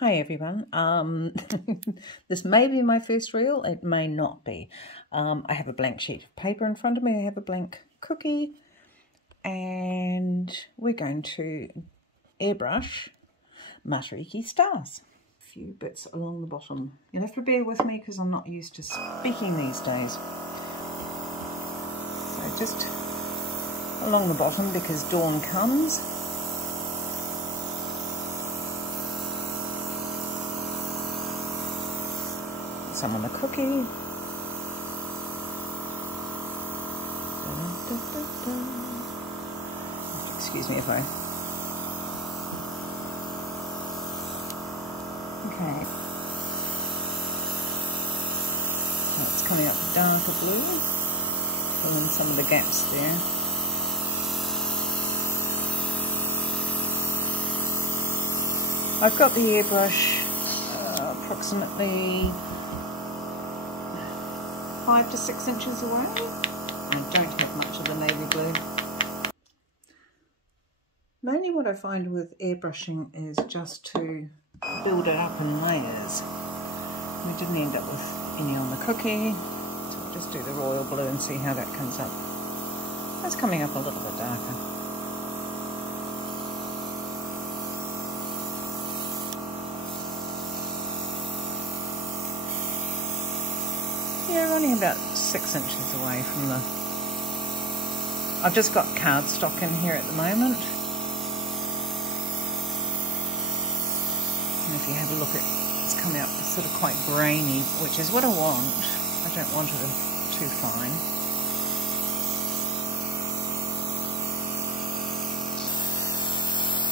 Hi everyone, this may be my first reel, it may not be. I have a blank sheet of paper in front of me, I have a blank cookie, and we're going to airbrush Matariki Stars. A few bits along the bottom. You'll have to bear with me because I'm not used to speaking these days. So just along the bottom because dawn comes. Some on the cookie. Excuse me if I... Okay. Now it's coming up darker blue. Fill in some of the gaps there. I've got the airbrush approximately 5 to 6 inches away. I don't have much of the navy blue. Mainly what I find with airbrushing is just to build it up in layers. We didn't end up with any on the cookie, so we'll just do the royal blue and see how that comes up. That's coming up a little bit darker. Yeah, running about 6 inches away from the... I've just got cardstock in here at the moment. And if you have a look, it's coming out sort of quite grainy, which is what I want. I don't want it too fine.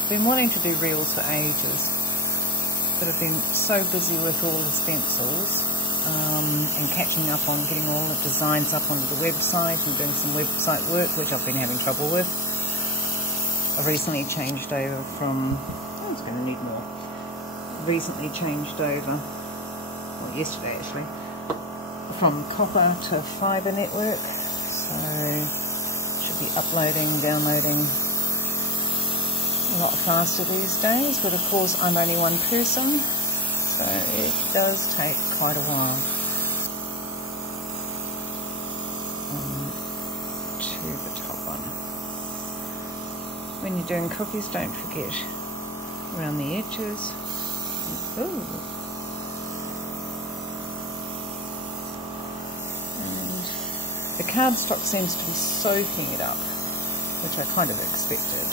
I've been wanting to do reels for ages, but I've been so busy with all the stencils. And catching up on getting all the designs up onto the website and doing some website work, which I've been having trouble with. I've recently changed over from, oh, it's going to need more. Recently changed over, well, yesterday actually, from copper to fibre network. So should be uploading, downloading a lot faster these days. But of course, I'm only one person. So it does take quite a while to the top one. When you're doing cookies, don't forget around the edges. Ooh. And the cardstock seems to be soaking it up, which I kind of expected.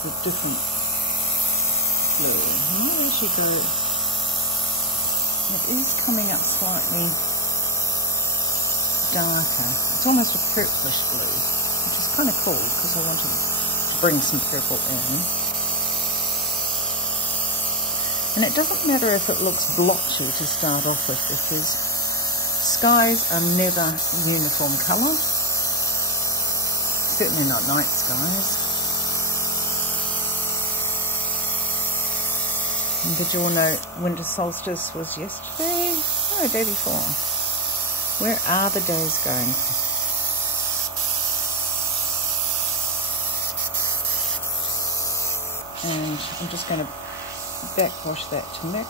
A different blue. Where did she go? It is coming up slightly darker. It's almost a purplish blue, which is kind of cool because I wanted to bring some purple in. And it doesn't matter if it looks blotchy to start off with because skies are never uniform colour. Certainly not night skies. And did you all know winter solstice was yesterday? No, day before. Where are the days going? And I'm just going to backwash that to mix.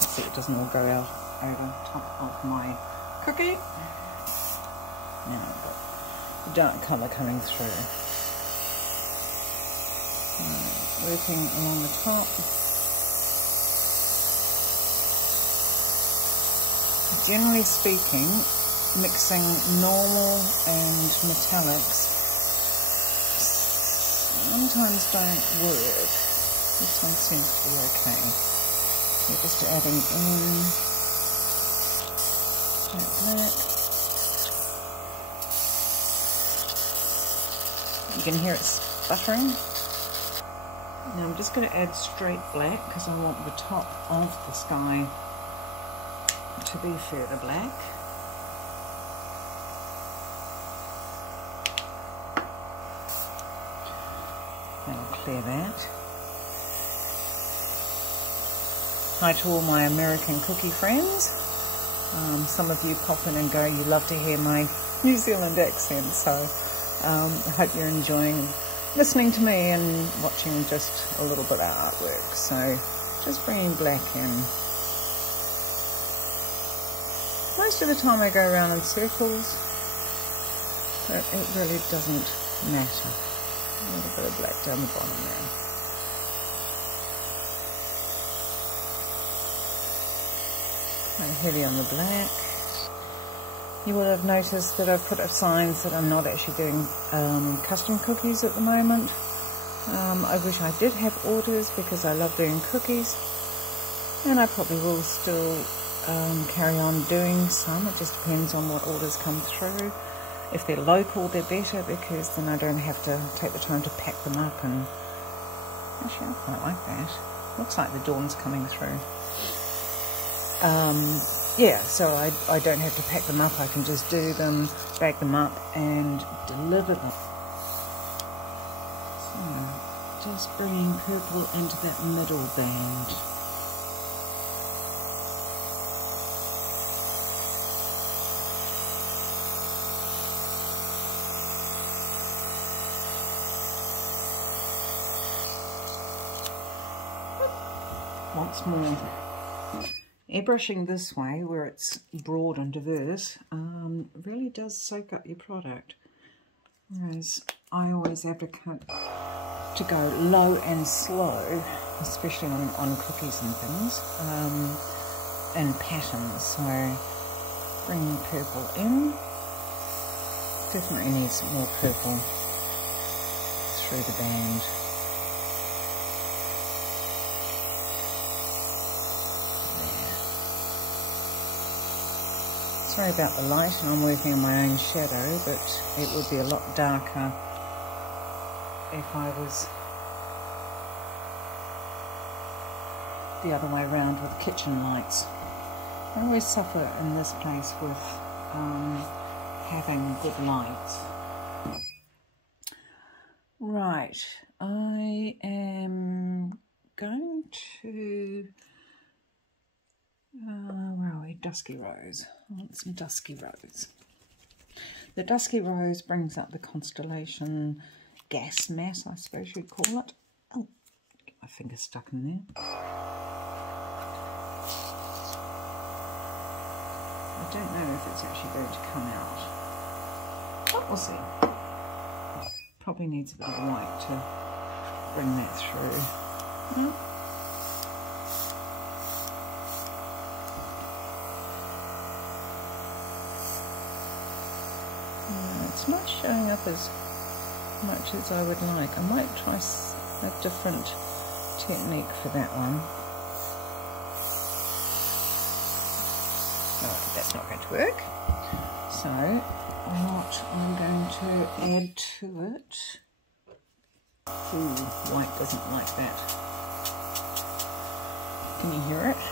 Let's see it doesn't all go out over top of my cookie. Now I've got the dark colour coming through. Working along the top. Generally speaking, mixing normal and metallics sometimes don't work. This one seems to be okay. So just adding in black. You can hear it sputtering. Now I'm just going to add straight black because I want the top of the sky to be further black. That'll clear that. Hi to all my American cookie friends. Some of you pop in and go, you love to hear my New Zealand accent, so I hope you're enjoying listening to me and watching just a little bit of artwork. So just bringing black in. Most of the time I go around in circles, but it really doesn't matter. A little bit of black down the bottom there. Quite heavy on the black. You will have noticed that I've put up signs that I'm not actually doing custom cookies at the moment. I wish I did have orders because I love doing cookies, and I probably will still carry on doing some. It just depends on what orders come through. If they're local, they're better because then I don't have to take the time to pack them up. And actually, I quite like that. Looks like the dawn's coming through. Yeah, so I don't have to pack them up. I can just do them, bag them up, and deliver them. So, just bringing purple into that middle band. Once more. Airbrushing this way, where it's broad and diverse, really does soak up your product. Whereas I always advocate to go low and slow, especially on cookies and things, and patterns. So bringing purple in. Definitely needs some more purple through the band. Sorry about the light, and I'm working on my own shadow, but it would be a lot darker if I was the other way around with kitchen lights. I always suffer in this place with having good lights. Right, I am going to... where are we? Dusky Rose. I want some Dusky Rose. The Dusky Rose brings up the constellation gas mass, I suppose you'd call it. Oh, get my finger stuck in there. I don't know if it's actually going to come out. But we'll see. Probably needs a bit of white to bring that through. No. It's not showing up as much as I would like. I might try a different technique for that one. Alright, that's not going to work. So, what I'm going to add to it... Ooh, white doesn't like that. Can you hear it?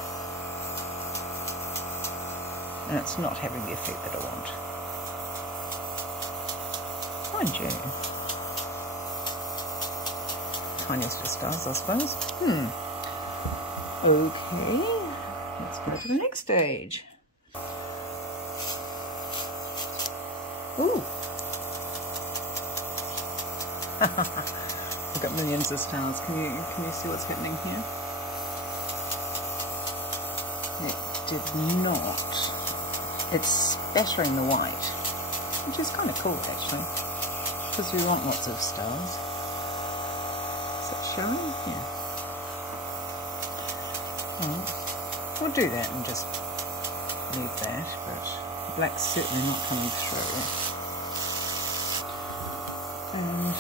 And it's not having the effect that I want. Mind you. Tiniest of stars, I suppose. Okay, let's go to the next stage. Ooh. I've got millions of stars. Can you see what's happening here? It did not. It's spattering the white, which is kind of cool actually. Because we want lots of stars. Is that showing? Yeah. Well, we'll do that and just leave that, but the black's certainly not coming through. And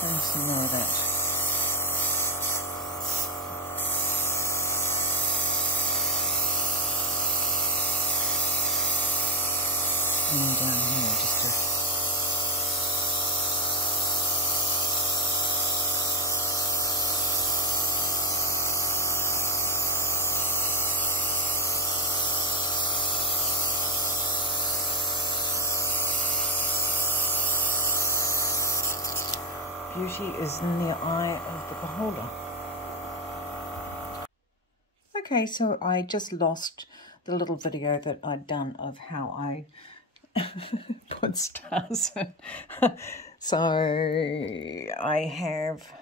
bring some more of that. And down here just to beauty is in the eye of the beholder. Okay, so I just lost the little video that I'd done of how I put stars in. So I have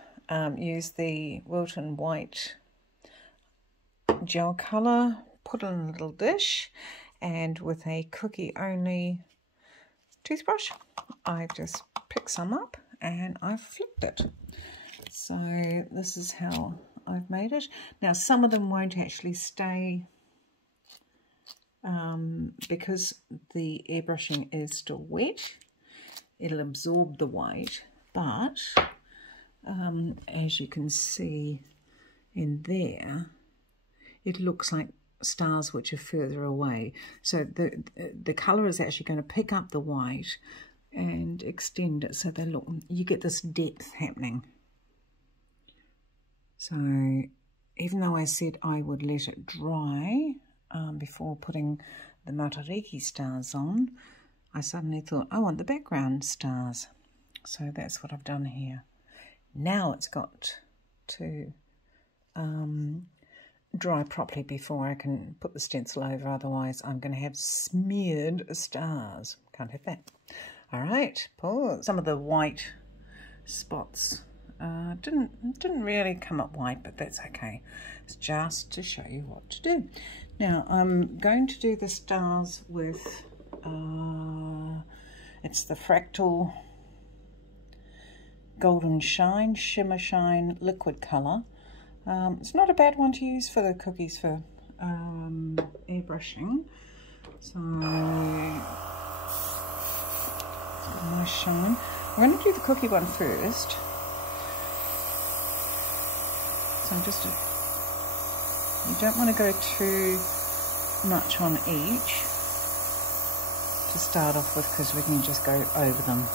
used the Wilton White gel colour, put it in a little dish, and with a cookie only toothbrush I've just picked some up and I've flipped it. So this is how I've made it. Now some of them won't actually stay because the airbrushing is still wet. It'll absorb the white, but as you can see in there, it looks like stars which are further away. So the colour is actually going to pick up the white and extend it so they look, you get this depth happening. So even though I said I would let it dry before putting the Matariki stars on, I suddenly thought, I want the background stars. So that's what I've done here. Now it's got to dry properly before I can put the stencil over, otherwise I'm going to have smeared stars. Can't have that. All right, pause. Some of the white spots didn't really come up white, but that's okay. It's just to show you what to do. Now I'm going to do the stars with it's the Fractal Golden Shine, Shimmer Shine liquid colour. It's not a bad one to use for the cookies for airbrushing. So nice shine. I'm going to do the cookie one first. So I'm just you don't want to go too much on each to start off with, because we can just go over them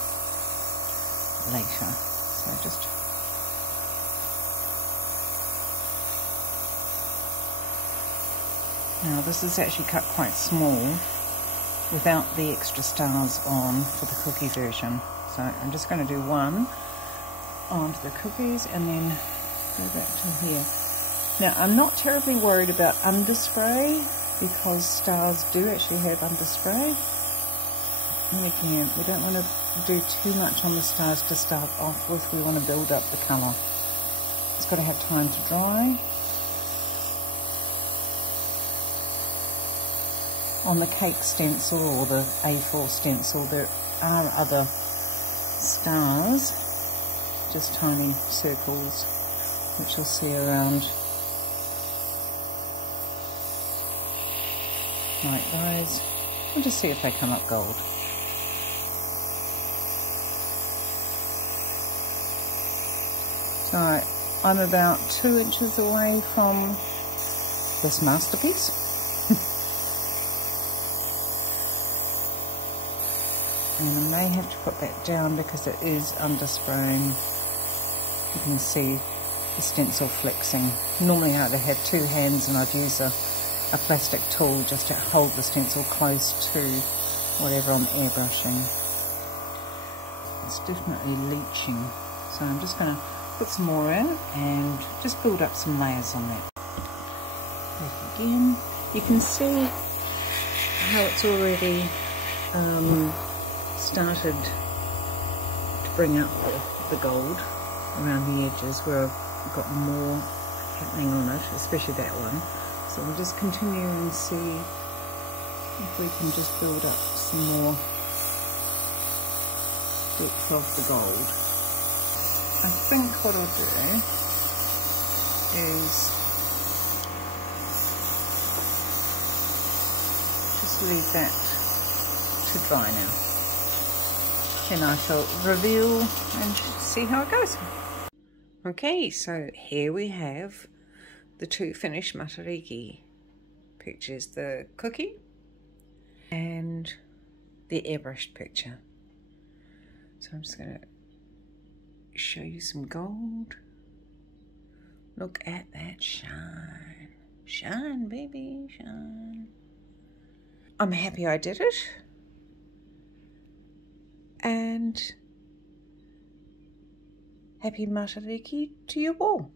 later. So just now this is actually cut quite small without the extra stars on for the cookie version. So I'm just going to do one onto the cookies and then go back to here. Now I'm not terribly worried about underspray because stars do actually have underspray. And again, we don't want to do too much on the stars to start off with. We want to build up the colour. It's got to have time to dry. On the cake stencil or the A4 stencil, there are other stars, just tiny circles, which you'll see around like those. We'll just see if they come up gold. So I'm about 2 inches away from this masterpiece. And I may have to put that down because it is underspraying. You can see the stencil flexing. Normally I'd have 2 hands and I'd use a plastic tool just to hold the stencil close to whatever I'm airbrushing. It's definitely leaching. So I'm just going to put some more in and just build up some layers on that. Back again. You can see how it's already started to bring up the gold around the edges where I've got more happening on it, especially that one. So we'll just continue and see if we can just build up some more depth of the gold. I think what I'll do is just leave that to dry now. Then I shall reveal and see how it goes. Okay, so here we have the 2 finished Matariki pictures, the cookie and the airbrushed picture. So I'm just going to show you some gold. Look at that shine. Shine, baby, shine. I'm happy I did it. And happy Matariki to you all.